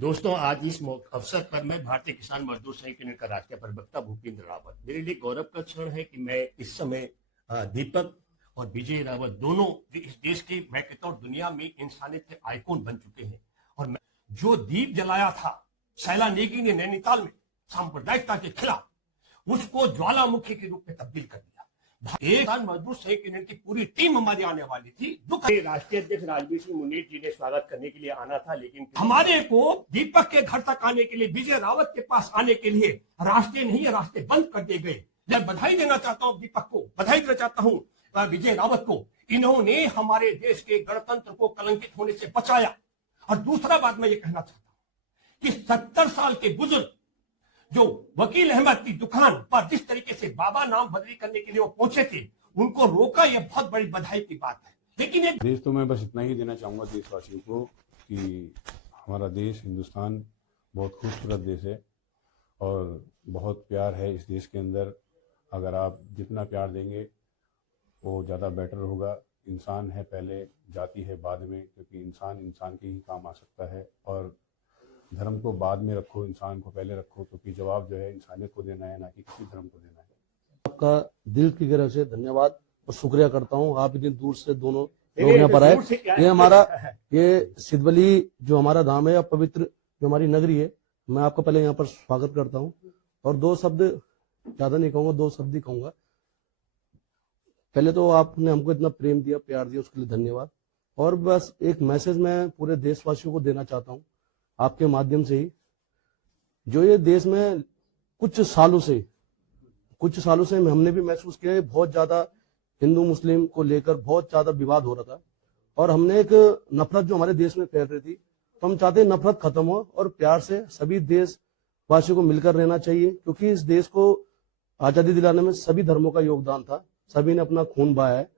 दोस्तों, आज इस अवसर पर मैं भारतीय किसान मजदूर संघ यूनियन का राष्ट्रीय प्रवक्ता भूपेंद्र रावत, मेरे लिए गौरव का क्षण है कि मैं इस समय दीपक और विजय रावत दोनों इस देश के, मैं कहता हूँ दुनिया में इंसानियत के आइकॉन बन चुके हैं। और मैं जो दीप जलाया था शैला नेगी ने नैनीताल में सांप्रदायिकता के खिलाफ, उसको ज्वालामुखी के रूप में तब्दील कर दिया। एक मजदूर संघ यूनियन की पूरी टीम हमारी आने वाली थी। दुख राष्ट्रीय अध्यक्ष राजवीर सिंह मुनीर जी ने स्वागत करने के लिए आना था, लेकिन हमारे को दीपक के घर तक आने के लिए, विजय रावत के पास आने के लिए रास्ते नहीं रास्ते बंद कर दिए गए। मैं बधाई देना चाहता हूँ दीपक को, बधाई देना चाहता हूँ विजय रावत को। इन्होंने हमारे देश के गणतंत्र को कलंकित होने से बचाया। और दूसरा बात मैं ये कहना चाहता हूँ कि 70 साल के बुजुर्ग जो वकील अहमद की दुकान पर जिस तरीके से बाबा नाम बदली करने के लिए वो पहुंचे थे, उनको रोका, यह बहुत बड़ी बधाई की बात है। लेकिन एक देश तो मैं बस इतना ही देना चाहूंगा देशवासियों को कि हमारा देश हिंदुस्तान बहुत खूबसूरत देश है और बहुत प्यार है इस देश के अंदर। अगर आप जितना प्यार देंगे वो ज़्यादा बेटर होगा। इंसान है पहले, जाति है बाद में, क्योंकि इंसान के ही काम आ सकता है। और धर्म को बाद में रखो, इंसान को पहले रखो, क्योंकि जवाब जो है इंसानियत को देना है, ना कि किसी धर्म को देना है। आपका दिल की गहराई से धन्यवाद और शुक्रिया करता हूँ। आप इतनी दूर से दोनों लोग यहाँ पर आए। ये सिद्धबली जो हमारा धाम है, पवित्र जो हमारी नगरी है, मैं आपका पहले यहाँ पर स्वागत करता हूँ। और दो शब्द ज्यादा नहीं कहूंगा, दो शब्द ही कहूंगा। पहले तो आपने हमको इतना प्रेम दिया, प्यार दिया, उसके लिए धन्यवाद। और बस एक मैसेज मैं पूरे देशवासियों को देना चाहता हूँ आपके माध्यम से ही। जो ये देश में कुछ सालों से हमने भी महसूस किया है, बहुत ज्यादा हिंदू मुस्लिम को लेकर बहुत ज्यादा विवाद हो रहा था और हमने एक नफरत जो हमारे देश में फैल रही थी, तो हम चाहते हैं नफरत खत्म हो और प्यार से सभी देशवासियों को मिलकर रहना चाहिए। क्योंकि इस देश को आजादी दिलाने में सभी धर्मों का योगदान था, सभी ने अपना खून बहाया है।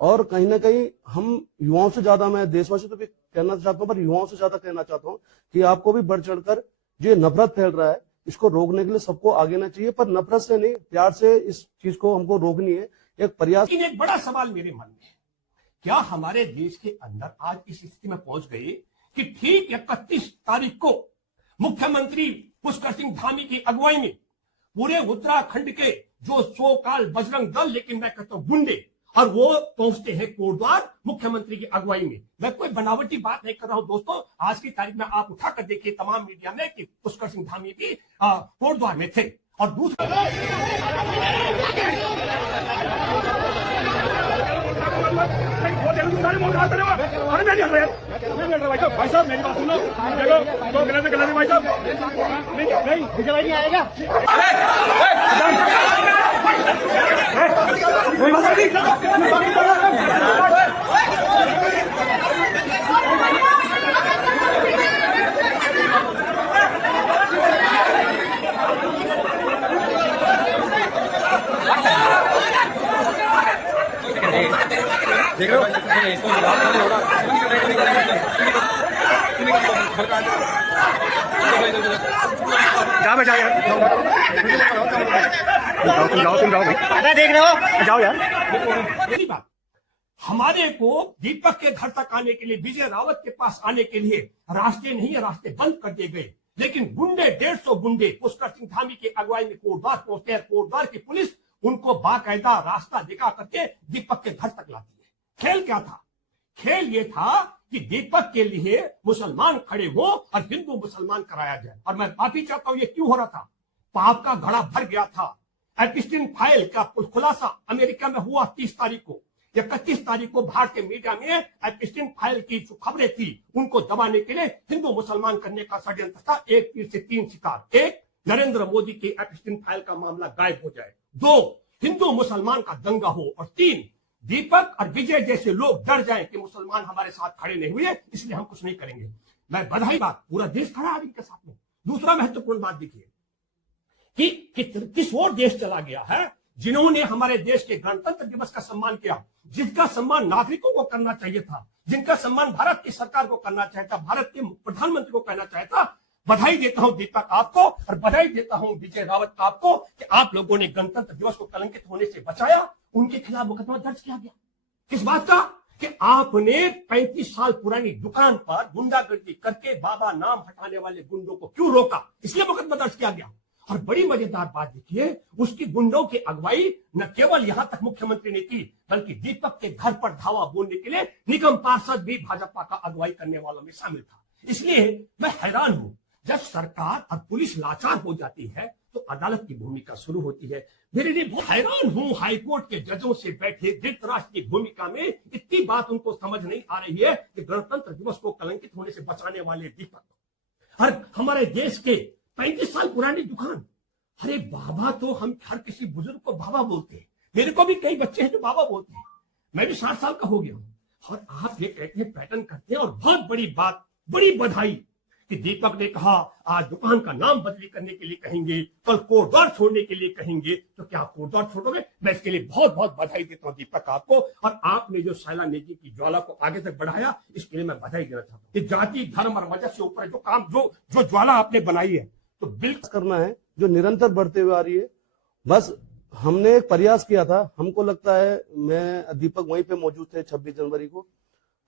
और कहीं ना कहीं हम युवाओं से ज्यादा, मैं देशवासियों तो भी कहना चाहता हूँ पर युवाओं से ज्यादा कहना चाहता हूँ कि आपको भी बढ़ चढ़कर जो नफरत फैल रहा है, इसको रोकने के लिए सबको आगे आना चाहिए, पर नफरत से नहीं, प्यार से इस चीज को हमको रोकनी है। एक प्रयास। एक बड़ा सवाल मेरे मन में है, क्या हमारे देश के अंदर आज इस स्थिति में पहुंच गए कि ठीक 31 तारीख को मुख्यमंत्री पुष्कर सिंह धामी की अगुवाई में पूरे उत्तराखंड के जो सो काल बजरंग दल, लेकिन मैं कहता हूं गुंडे, और वो पहुंचते हैं कोटद्वार मुख्यमंत्री की अगुवाई में। मैं कोई बनावटी बात नहीं कर रहा हूं दोस्तों। आज की तारीख में आप उठाकर देखिए तमाम मीडिया में कि पुष्कर सिंह धामी भी कोटद्वार में थे। और दूसरा भाई साहब मेरी बात सुनो, देखो तो गलत है भाई साहब, नहीं आएगा। देख रहे हो तुम जाओ भाई, देख रहे हो, जाओ यार। बात हमारे को दीपक के घर तक आने के लिए, विजय रावत के पास आने के लिए रास्ते नहीं रास्ते बंद कर दिए गए। लेकिन गुंडे, 150 गुंडे पुष्कर सिंह धामी की अगुवाई में कोटद्वार पहुंचते हैं। कोटद्वार की पुलिस उनको बाकायदा रास्ता दिखा करके दीपक के घर तक लाती है। खेल क्या था? खेल ये था कि दीपक के लिए मुसलमान खड़े हो और हिंदू मुसलमान कराया जाए। और मैं माफी चाहता हूं, ये क्यों हो रहा था? पाप का घड़ा भर गया था। एपिस्टीन फाइल का खुलासा अमेरिका में हुआ 30 तारीख को। 31 तारीख को भारतीय मीडिया में एपिस्टीन फाइल की जो खबरें थी, उनको दबाने के लिए हिंदू मुसलमान करने का षड्यंत्र था। एक तीर से 3 शिकार। एक, नरेंद्र मोदी की एपिस्टीन फाइल का मामला गायब हो जाए। 2, हिंदू मुसलमान का दंगा हो। और 3, दीपक और विजय जैसे लोग डर जाएं कि मुसलमान हमारे साथ खड़े नहीं हुए, इसलिए हम कुछ नहीं करेंगे। मैं बधाई बात, पूरा देश खड़ा है इनके साथ में। दूसरा महत्वपूर्ण बात देखिए कि किस ओर देश चला गया है। जिन्होंने हमारे देश के गणतंत्र दिवस का सम्मान किया, जिसका सम्मान नागरिकों को करना चाहिए था, जिनका सम्मान भारत की सरकार को करना चाहिए था, भारत के प्रधानमंत्री को करना चाहिए था, बधाई देता हूं दीपक आपको और बधाई देता हूं विजय रावत आपको कि आप लोगों ने गणतंत्र दिवस को कलंकित होने से बचाया। उनके खिलाफ मुकदमा दर्ज किया गया। किस बात का? कि आपने 35 साल पुरानी दुकान पर गुंडागर्दी करके बाबा नाम हटाने वाले गुंडों को क्यों रोका? इसलिए मुकदमा दर्ज किया गया। और बड़ी मजेदार बात देखिए, उसकी गुंडों की अगुवाई न केवल यहां तक मुख्यमंत्री ने की, बल्कि दीपक के घर पर धावा बोलने के लिए निगम पार्षद भी भाजपा का अगुवाई करने वालों में शामिल था। इसलिए मैं हैरान हूं, जब सरकार और पुलिस लाचार हो जाती है तो अदालत की भूमिका शुरू होती है। मेरे लिए बहुत हैरान हूं, हाईकोर्ट के जजों से बैठे धृतराष्ट्र की भूमिका में इतनी बात उनको समझ नहीं आ रही है कि गणतंत्र दिवस को कलंकित होने से बचाने वाले दीपक और हमारे देश के 35 साल पुरानी दुकान। अरे बाबा, तो हम हर किसी बुजुर्ग को बाबा बोलते हैं। मेरे को भी कई बच्चे हैं जो बाबा बोलते हैं। मैं भी 60 साल का हो गया हूं। और आप ये कहते हैं पैटर्न करते हैं। और बहुत बड़ी बात, बड़ी बधाई कि दीपक ने कहा आज दुकान का नाम बदली करने के लिए कहेंगे, कल कोटद्वार छोड़ने के लिए कहेंगे। तो क्या आप कोटद्वार छोड़ोगे? मैं इसके लिए बहुत बहुत बधाई देता हूं दीपक आपको। और आपने जो शैला नेगी की ज्वाला को आगे तक बढ़ाया, इसके लिए मैं बधाई देना चाहता हूँ। कि जाति धर्म और वजह से ऊपर जो काम, जो ज्वाला आपने बनाई है, तो बिल्कुल करना है जो निरंतर बढ़ते हुए आ रही है। बस हमने एक प्रयास किया था, हमको लगता है, मैं दीपक वहीं पे मौजूद थे 26 जनवरी को,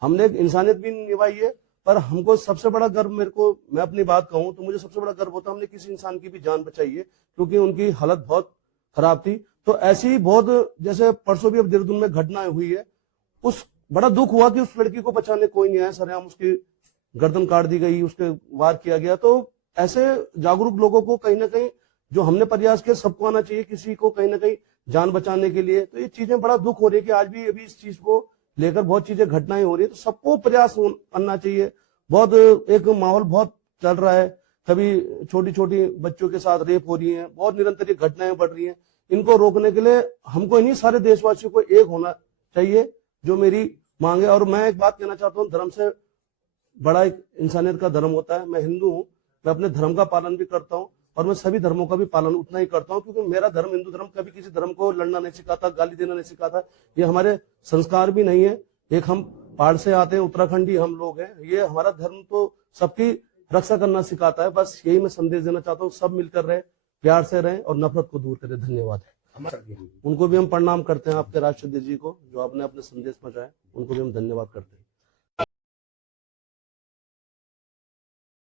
हमने एक इंसानियत भी निभाई है। पर हमको सबसे बड़ा गर्व, मैं अपनी बात कहूं तो मुझे सबसे बड़ा गर्व होता है हमने किसी इंसान की भी जान बचाई है, क्योंकि उनकी हालत बहुत खराब थी। तो ऐसी बहुत, जैसे परसों भी अब देहरादून में घटना हुई है, उस बड़ा दुख हुआ कि उस लड़की को बचाने कोई नहीं आया, सरेआम उसकी गर्दन काट दी गई, उसके वार किया गया। तो ऐसे जागरूक लोगों को कहीं ना कहीं, जो हमने प्रयास किया, सबको आना चाहिए किसी को कहीं ना कहीं जान बचाने के लिए। तो ये चीजें बड़ा दुख हो रही है कि आज भी अभी इस चीज को लेकर बहुत चीजें घटनाएं हो रही है। तो सबको प्रयास करना चाहिए। बहुत एक माहौल बहुत चल रहा है, कभी छोटी छोटी बच्चों के साथ रेप हो रही है, बहुत निरंतर ये घटनाएं बढ़ रही हैं। इनको रोकने के लिए हमको इन्हीं सारे देशवासियों को एक होना चाहिए, जो मेरी मांग है। और मैं एक बात कहना चाहता हूँ, धर्म से बड़ा एक इंसानियत का धर्म होता है। मैं हिंदू हूँ, मैं अपने धर्म का पालन भी करता हूँ और मैं सभी धर्मों का भी पालन उतना ही करता हूँ, क्योंकि मेरा धर्म, हिंदू धर्म, कभी किसी धर्म को लड़ना नहीं सिखाता, गाली देना नहीं सिखाता। ये हमारे संस्कार भी नहीं है। एक हम पहाड़ से आते हैं, उत्तराखंडी हम लोग हैं। ये हमारा धर्म तो सबकी रक्षा करना सिखाता है। बस यही मैं संदेश देना चाहता हूँ, सब मिलकर रहें, प्यार से रहें और नफरत को दूर करें। धन्यवाद। उनको भी हम प्रणाम करते हैं, आपके राष्ट्रपति जी को, जो आपने अपने संदेश पहुंचाए, उनको भी हम धन्यवाद करते हैं।